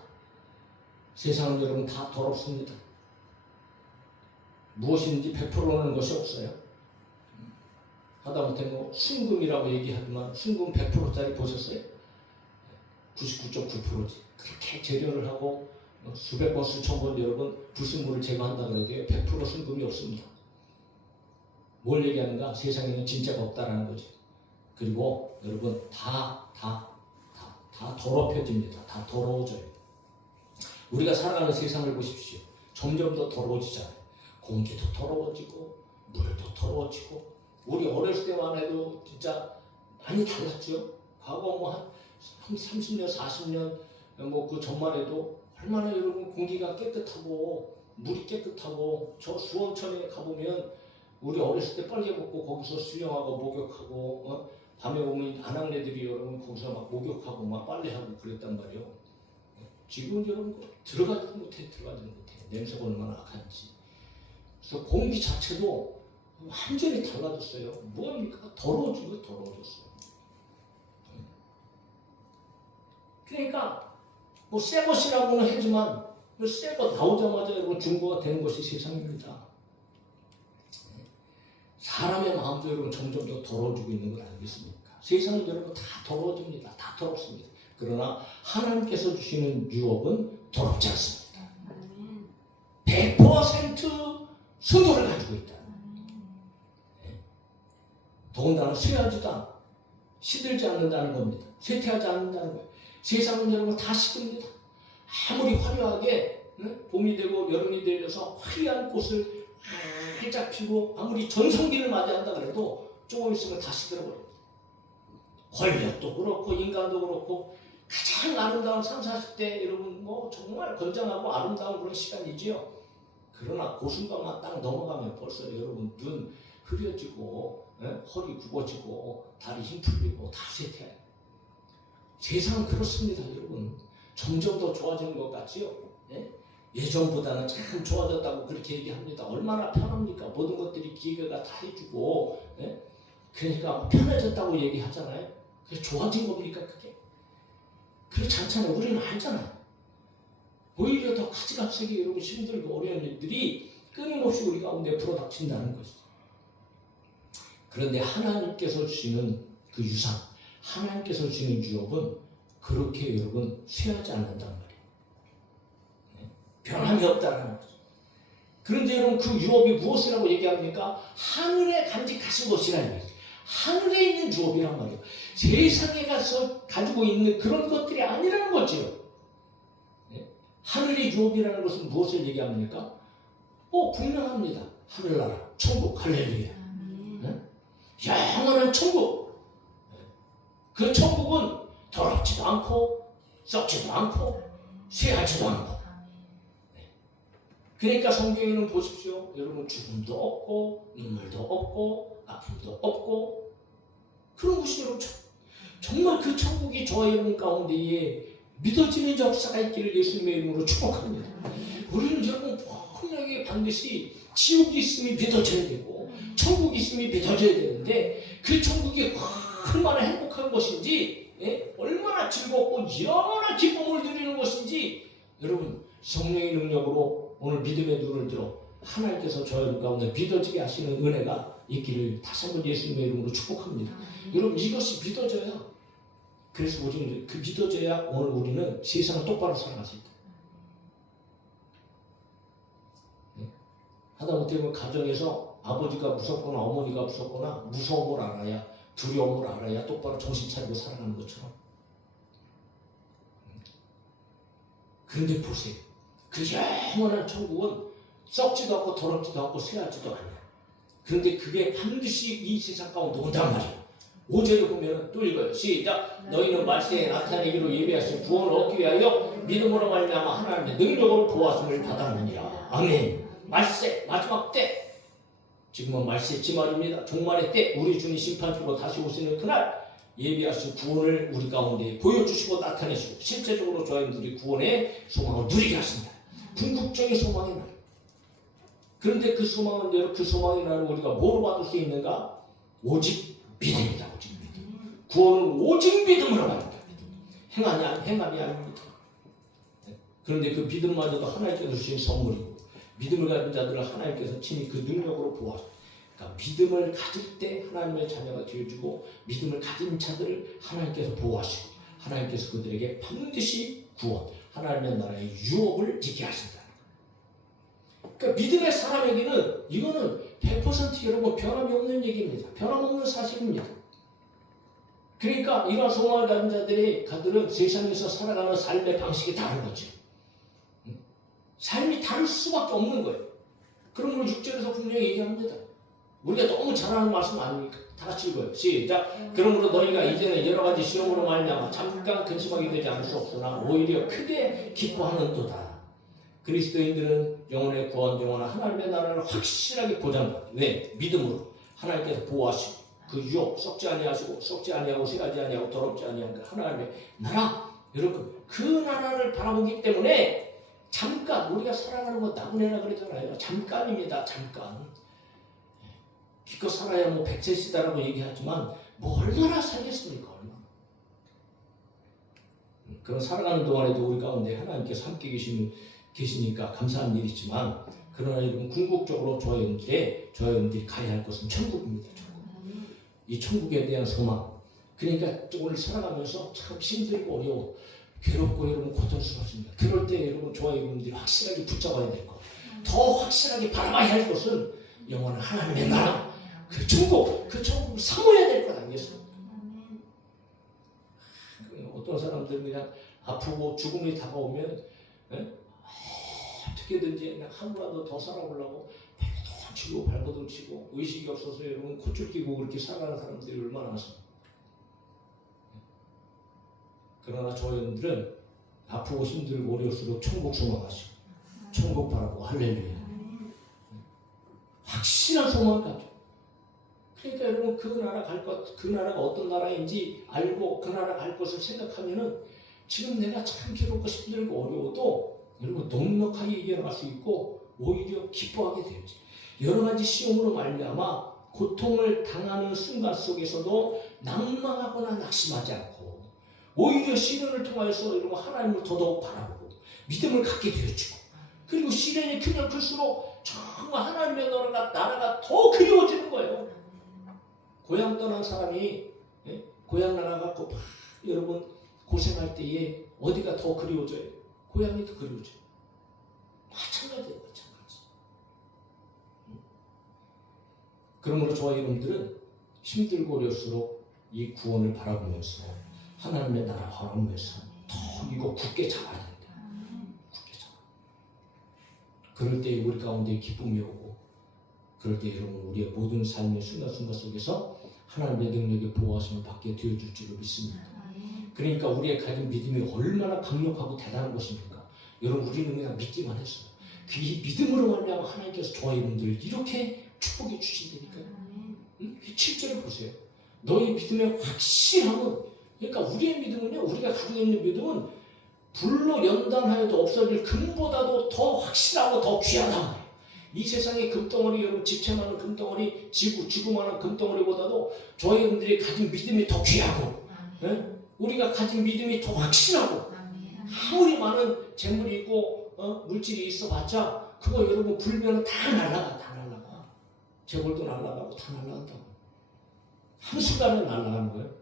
세상은 여러분 다 더럽습니다. 무엇인지 100%는 것이 없어요. 하다못해 뭐 순금이라고 얘기하지만 순금 100%짜리 보셨어요? 99.9%지. 그렇게 재료를 하고 수백 번 수천 번 여러분 불순물을 제거한다 그래도 100% 순금이 없습니다. 뭘 얘기하는가? 세상에는 진짜가 없다라는 거죠. 그리고 여러분 다 더럽혀집니다. 다 더러워져요. 우리가 살아가는 세상을 보십시오. 점점 더 더러워지잖아요. 공기도 더러워지고 물도 더러워지고, 우리 어렸을 때만 해도 진짜 많이 달랐죠. 과거 뭐 한 30년 40년 뭐 그 전만 해도 얼마나 여러분 공기가 깨끗하고 물이 깨끗하고, 저 수원천에 가보면 우리 어렸을 때 빨개 벗고 거기서 수영하고 목욕하고, 밤에 오면 아낙네들이 여러분 거기서 막 목욕하고 막 빨래하고 그랬단 말이에요. 지금 여러분 들어가지도 못해. 냄새가 얼마나 악한지. 그래서 공기 자체도 완전히 달라졌어요. 뭡니까? 더러워졌어요. 그러니까 뭐 새 것이라고는 하지만 새 것 나오자마자 여러분 중고가 되는 것이 세상입니다. 사람의 마음도 여러분 점점 더 더러워지고 있는 걸 알겠습니까? 세상은 여러분 다 더러워집니다. 다 더럽습니다. 그러나 하나님께서 주시는 유업은 더럽지 않습니다. 100% 순도를 가지고 있다. 더군다나 쇠하지도 않고 시들지 않는다는 겁니다. 쇠퇴하지 않는다는 거예요. 세상은 여러분 다 시듭니다. 아무리 화려하게 봄이 되고 여름이 되어서 화려한 꽃을 활짝 피고 아무리 전성기를 맞이한다 그래도 조금 있으면 다 시들어버립니다. 권력도 그렇고 인간도 그렇고 가장 아름다운 30, 40대 여러분 뭐 정말 건장하고 아름다운 그런 시간이지요. 그러나 그 순간만 딱 넘어가면 벌써 여러분 눈 흐려지고 허리 굽어지고 다리 힘 풀리고 다 쇠퇴해요. 세상은 그렇습니다. 여러분 점점 더 좋아지는 것 같지요. 예전보다는 참 좋아졌다고 그렇게 얘기합니다. 얼마나 편합니까? 모든 것들이 기계가 다 해주고, 그러니까 편해졌다고 얘기하잖아요. 그게 좋아진 겁니까 그게? 그렇지 않잖아요. 우리는 알잖아요. 오히려 더 가지각색이 여러분 힘들고 어려운 일들이 끊임없이 우리 가운데 불어닥친다는 것이죠. 그런데 하나님께서 주시는 그 유산, 하나님께서 주시는 유업은 그렇게 여러분 쇠하지 않는단 말이에요. 변함이 없다는 거죠. 그런데 여러분 그 유업이 무엇이라고 얘기합니까? 하늘에 간직하신 것이라는 거죠. 하늘에 있는 유업이란 말이에요. 세상에 가서 가지고 있는 그런 것들이 아니라는 거죠. 하늘의 유업이라는 것은 무엇을 얘기합니까? 분명합니다. 하늘나라, 천국, 할렐루야. 영원한 천국. 그 천국은 더럽지도 않고 썩지도 않고 쇠하지도 않고. 그러니까 성경에는 보십시오. 여러분 죽음도 없고 눈물도 없고 아픔도 없고 그런 곳이 여러분 정말 그 천국이 저와 여러분 가운데에 믿어지는 역사가 있기를 예수님의 이름으로 축복합니다. 우리는 여러분 분명히 반드시 지옥이 있음이 믿어져야 되고 천국이 있음이 믿어져야 되는데 그 천국이 얼마나 행복한 것인지 얼마나 즐겁고 영원한 기쁨을 누리는 것인지 여러분 성령의 능력으로 오늘 믿음의 눈을 들어 하나님께서 저 여러분 가운데 믿어지게 하시는 은혜가 있기를 다시 한번 예수님의 이름으로 축복합니다. 여러분 이것이 믿어져야, 그래서 우리는 그 믿어져야 오늘 우리는 세상을 똑바로 살아갈 수 있다. 하다못해 가정에서 아버지가 무섭거나 어머니가 무섭거나 무서움을 알아야, 두려움을 알아야 똑바로 정신 차리고 살아가는 것처럼. 그런데 보세요. 그 영원한 천국은 썩지도 않고 더럽지도 않고 쇠하지도 않아요. 그런데 그게 반드시 이 세상 가운데 온단 말이에요. 5절에 보면 또 읽어요. 시작. 너희는 말세에 나타내기로 예비하신 구원을 얻기 위하여 믿음으로 말미암아 하나님의 능력으로 보았음을 받았느니라. 아멘. 말세, 마지막 때, 지금은 말세 지말입니다. 종말의 때, 우리 주님 심판주로 다시 오시는 그날 예비하신 구원을 우리 가운데 보여주시고 나타내시고 실제적으로 저희들이 구원의 소망을 누리게 하신다. 궁극적인 소망의 날. 그런데 그 소망은, 그 소망의 날은 우리가 뭐로 받을 수 있는가? 오직 믿음이다. 오직 믿음. 구원은 오직 믿음으로 받는다. 행함이 아닙니다. 그런데 그 믿음마저도 하나님께서 주신 선물이고, 믿음을 가진 자들을 하나님께서 친히 그 능력으로 보아줍니다. 그러니까 믿음을 가질 때 하나님의 자녀가 되어주고, 믿음을 가진 자들을 하나님께서 보호하시고, 하나님께서 그들에게 반드시 구원, 하나님의 나라의 유업을 짓게 하신다. 그러니까 믿음의 사람에게는 이거는 100% 여러분 변함이 없는 얘기입니다. 변함없는 사실입니다. 그러니까 이러한 소망을 가진 자들은 세상에서 살아가는 삶의 방식이 다른 거죠. 삶이 다를 수밖에 없는 거예요. 그러므로 6절에서 분명히 얘기합니다. 우리가 너무 잘하는 말씀 아닙니까? 다 같이 읽어요. 시작. 그러므로 너희가 이제는 여러 가지 시험으로 말미암아 잠깐 근심하게 되지 않을 수 없으나 오히려 크게 기뻐하는도다. 그리스도인들은 영혼의 구원, 영원한 하나님의 나라를 확실하게 보장받고, 왜? 믿음으로 하나님께서 보호하시고 그 유업 썩지 아니하시고 썩지 아니하고 쇠하지 아니하고 더럽지 아니한 그 하나님의 나라, 여러분 그 나라를 바라보기 때문에 잠깐 우리가 살아가는 거 나그네라 그러잖아요. 잠깐입니다. 잠깐. 기껏 살아야 뭐 100세시다라고 얘기하지만 뭐 얼마나 살겠습니까? 얼마나. 그런 살아가는 동안에도 우리 가운데 하나님께서 함께 계시니까 감사한 일이지만, 그러나 여러분 궁극적으로 저희들이 가야 할 것은 천국입니다. 천국. 이 천국에 대한 소망. 그러니까 오늘 살아가면서 참 힘들고 어려워, 괴롭고 여러분 고통스럽습니다. 그럴 때 여러분 저와 여러분들이 확실하게 붙잡아야 될 것, 더 확실하게 바라봐야 할 것은 영원한 하나님의 나라, 그 천국을 사모해야 될 것 아니겠습니까? 어떤 사람들은 그냥 아프고 죽음이 다가오면 어떻게든지 그냥 한 번라도 더 살아보려고 발버둥 치고 발버둥 치고, 의식이 없어서 여러분 콧줄 끼고 그렇게 살아가는 사람들이 얼마나 많습니까? 그러나 저희들은 아프고 힘들고 어려울수록 천국 소망하시고 천국 바라고 할렐루야. 확실한 소망을 가져. 그러니까 여러분 그 나라가 어떤 나라인지 알고 그 나라 갈 것을 생각하면은 지금 내가 참 괴롭고 힘들고 어려워도 여러분 넉넉하게 이겨나갈 수 있고 오히려 기뻐하게 되지. 여러 가지 시험으로 말미암아 고통을 당하는 순간 속에서도 낭망하거나 낙심하지 않고, 오히려 시련을 통하여서 여러분 하나님을 더더욱 바라보고 믿음을 갖게 되어지고, 그리고 시련이 크면 클수록 정말 하나님의 나라가 더 그리워지는 거예요. 고향 떠난 사람이 고향 나가갖고 여러분 고생할 때에 어디가 더 그리워져요? 고향이 더 그리워져요. 마찬가지예요. 마찬가지. 그러므로 저와 여러분들은 힘들고 어려울수록 이 구원을 바라보면서 하나님의 나라 바라보면서 더 이거 굳게 잡아야 된다. 굳게 잡아. 그럴 때 우리 가운데 기쁨이 오고, 그럴 때 여러분 우리의 모든 삶의 순간순간 속에서 하나님의 능력의 보호하심을 받게 되어줄 줄로 믿습니다. 그러니까 우리의 가진 믿음이 얼마나 강력하고 대단한 것입니까? 여러분 우리는 그냥 믿기만 했어요. 그 이 믿음으로 말미암아 하나님께서 저와 여러분들을 이렇게 축복해 주신다니까요. 7절에 보세요. 너희 믿음의 확실함은, 그러니까 우리의 믿음은요, 우리가 가지고 있는 믿음은 불로 연단하여도 없어질 금보다도 더 확실하고 더 귀하단 말이에요. 이 세상의 금덩어리, 여러분 집채만한 금덩어리, 지구만한 금덩어리보다도 저희 여러분들이 가진 믿음이 더 귀하고, 우리가 가진 믿음이 더 확실하고, 아무리 많은 재물이 있고 물질이 있어봤자 그거 여러분 불면은 다 날아가. 재벌도 날아가고 다 날아간다고. 한순간에 날아가는 거예요.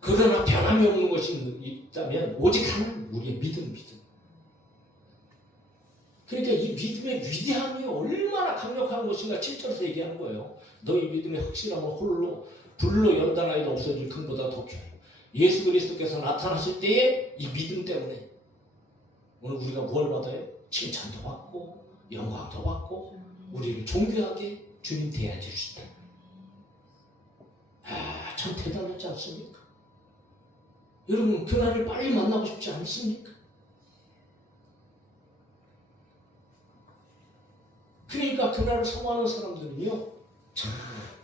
그러나 변함이 없는 것이 있다면 오직 하나님, 우리의 믿음. 그러니까 이 믿음의 위대함이 얼마나 강력한 것인가 7절에서 얘기하는 거예요. 너희 믿음의 확실함은 홀로 불로 연단하여도 없어질 금보다 더 귀해요. 예수 그리스도께서 나타나실 때에 이 믿음 때문에 오늘 우리가 뭘 받아요? 칭찬도 받고 영광도 받고 우리를 존귀하게 주님 대하여 주신다. 참 대단하지 않습니까? 여러분 그날을 빨리 만나고 싶지 않습니까? 그러니까 그날을 사모하는 사람들은요 참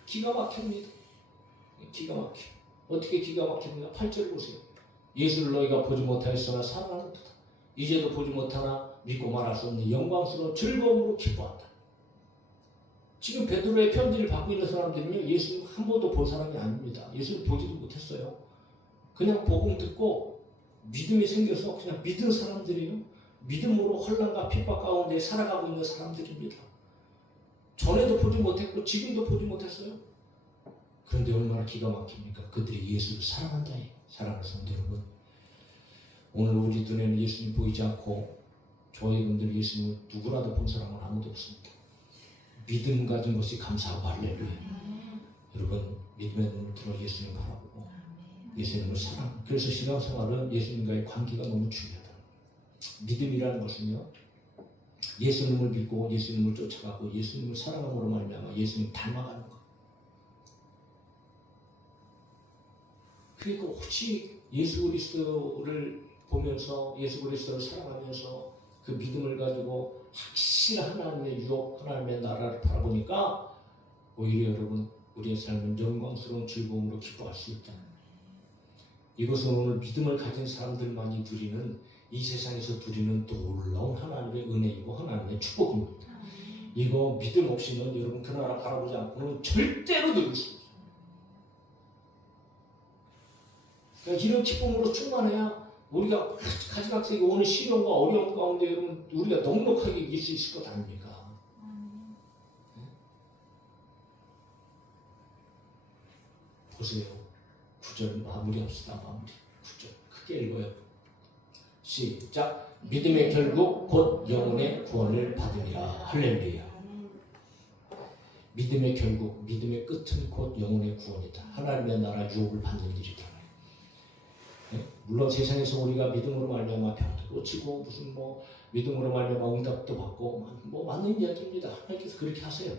기가 막힙니다. 기가 막혀. 어떻게 기가 막힙니까? 8절 보세요. 예수를 너희가 보지 못하였으나 사랑하는도다. 이제도 보지 못하나 믿고 말할 수 없는 영광스러운 즐거움으로 기뻐한다. 지금 베드로의 편지를 받고 있는 사람들은요 예수를 한 번도 본 사람이 아닙니다. 예수를 보지도 못했어요. 그냥 복음 듣고 믿음이 생겨서 그냥 믿은 사람들이에요. 믿음으로 혼란과 핍박 가운데 살아가고 있는 사람들입니다. 전에도 보지 못했고 지금도 보지 못했어요. 그런데 얼마나 기가 막힙니까? 그들이 예수를 사랑한다. 사랑하는 성도 여러분, 오늘 우리 눈에는 예수님 보이지 않고 저희분들 예수님을 누구라도 본 사람은 아무도 없습니다. 믿음 가진 것이 감사하고 할렐루야. 여러분 믿음의 눈을 들어 예수님 바라보고 예수님을 사랑. 그래서 신앙생활은 예수님과의 관계가 너무 중요하다. 믿음이라는 것은요 예수님을 믿고 예수님을 쫓아가고 예수님을 사랑함으로 말미암아 예수님 닮아가는 것. 그러니까 혹시 예수 그리스도를 보면서 예수 그리스도를 사랑하면서 그 믿음을 가지고 확실한 하나님의 유업, 하나님의 나라를 바라보니까 오히려 여러분 우리의 삶은 영광스러운 즐거움으로 기뻐할 수 있다. 이것은 오늘 믿음을 가진 사람들만이 누리는 이 세상에서 누리는 놀라운 하나님의 은혜이고 하나님의 축복입니다. 이거 믿음 없이는 여러분 그 나라 바라보지 않고는 절대로 누릴 수 없어요. 그러니까 이런 기쁨으로 충만해야 우리가 가지각색이 오는 시련과 어려움 가운데 여러분 우리가 넉넉하게 이길 수 있을 것 아닙니까? 보세요. 9절 마무리합시다. 마무리. 9절 크게 읽어요. 시작. 믿음의 결국 곧 영혼의 구원을 받으리라. 할렐루야. 믿음의 결국, 믿음의 끝은 곧 영혼의 구원이다. 하나님의 나라 유업을 받는 일이다. 물론 세상에서 우리가 믿음으로 말미암아 병도 고치고 무슨 뭐 믿음으로 말미암아 응답도 받고 뭐 맞는 이야기입니다. 하나님께서 그렇게 하세요.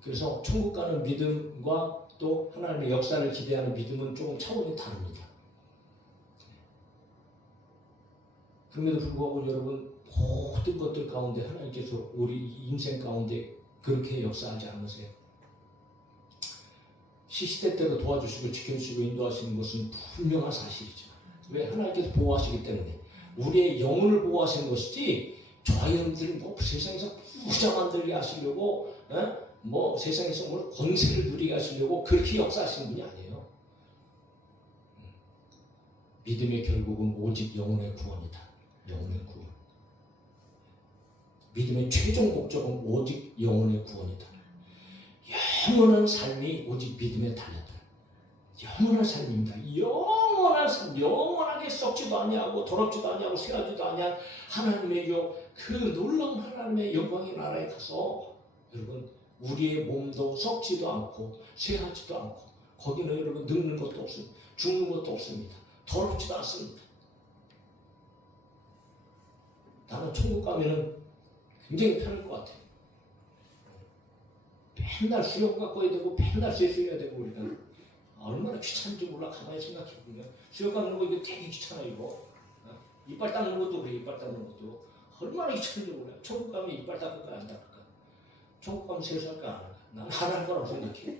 그래서 천국 가는 믿음과 또 하나님의 역사를 기대하는 믿음은 조금 차원이 다릅니다. 그럼에도 불구하고 여러분 모든 것들 가운데 하나님께서 우리 인생 가운데 그렇게 역사하지 않으세요. 시시때때로 도와주시고 지켜주시고 인도하시는 것은 분명한 사실이죠. 왜? 하나님께서 보호하시기 때문에 우리의 영혼을 보호하시는 것이지 저희들이 뭐 세상에서 부자 만들게 하시려고 뭐 세상에서 뭘 권세를 누리게 하시려고 그렇게 역사하시는 분이 아니에요. 믿음의 결국은 오직 영혼의 구원이다. 영혼의 구원. 믿음의 최종 목적은 오직 영혼의 구원이다. 영원한 삶이 오직 믿음에 달렸다. 영원한 삶입니다. 영원한 삶, 영원하게 썩지도 아니하고 더럽지도 아니하고 쇠하지도 아니한 하나님의 그 놀라운 하나님의 영광의 나라에 가서 여러분 우리의 몸도 썩지도 않고 쇠하지도 않고 거기는 여러분 늙는 것도 없습니다. 죽는 것도 없습니다. 더럽지도 않습니다. 나는 천국 가면은 굉장히 편할 것 같아요. 맨날 수염 깎아야 되고 맨날 세수해야 되고 우리가 얼마나 귀찮은지 몰라. 가만히 생각해보면 수염 깎는 거 이거 되게 귀찮아. 이거 이빨 닦는 것도 그래. 이빨 닦는 것도 얼마나 귀찮은지 몰라. 천국 가면 이빨 닦을까 안 닦을까? 천국 가면 세수할까 안 할까? 난 안 할 거라고 생각해.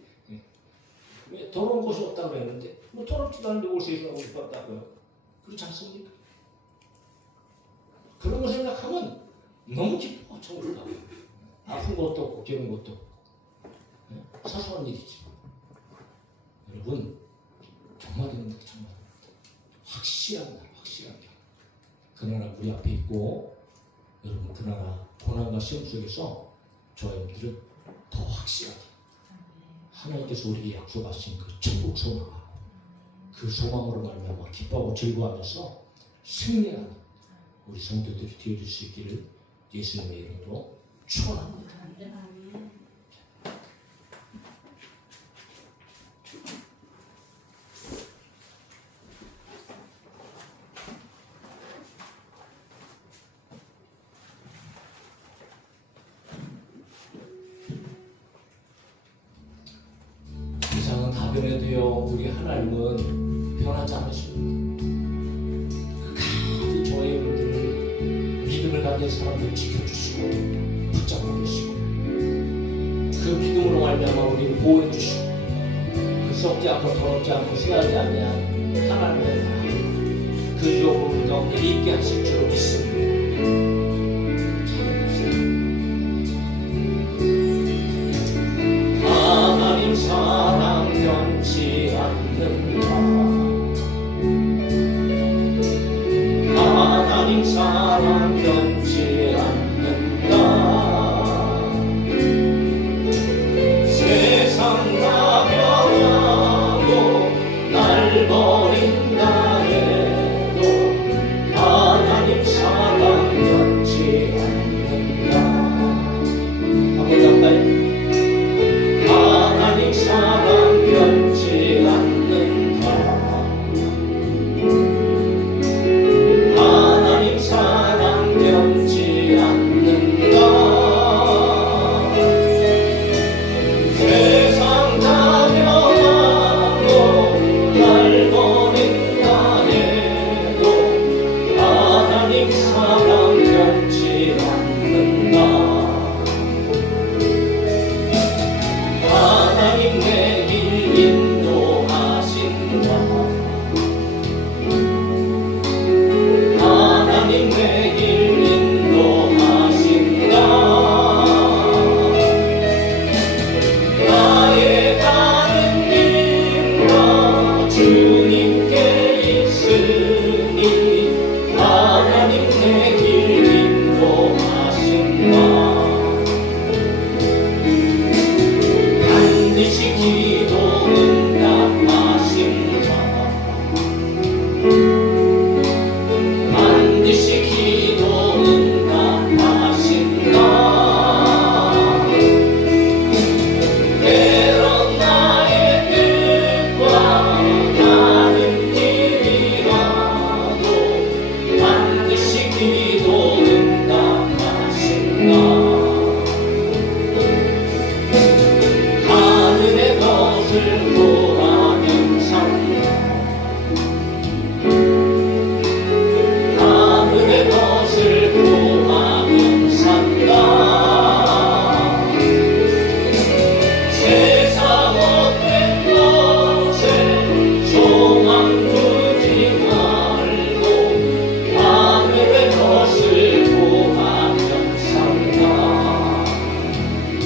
왜 더러운 곳이 없다고 그랬는데 뭐 더럽지도 않은데 뭘 세수하고 이빨 닦아요? 그렇지 않습니까? 그런 거 생각하면 너무 기뻐. 천국 가면 아픈 것도 없고 괴로운 것도 없고 사소한 일이지. 여러분 정말입니다. 정말 확실한 나라, 확실한 나라. 그 나라 우리 앞에 있고 여러분 그 나라 고난과 시험 속에서 저희들은 더 확실하게 하나님께서 우리에게 약속하신 그 천국 소망하고 그 소망으로 말미암아 기뻐하고 즐거워하면서 승리하는 우리 성도들이 되어줄 수 있기를 예수님의 이름으로 축원합니다. 세상은 다 변해도요 우리 하나님은 변하지 않으십니다. 끝까지 저희 여러분들을 믿음을 가진 사람들 지켜주시고 붙잡고 계시고 그 믿음으로 말미암아 우리를 보호해 주시고 그 썩지 않고 더럽지 않고 쇠하지 아니한 하나님의 나라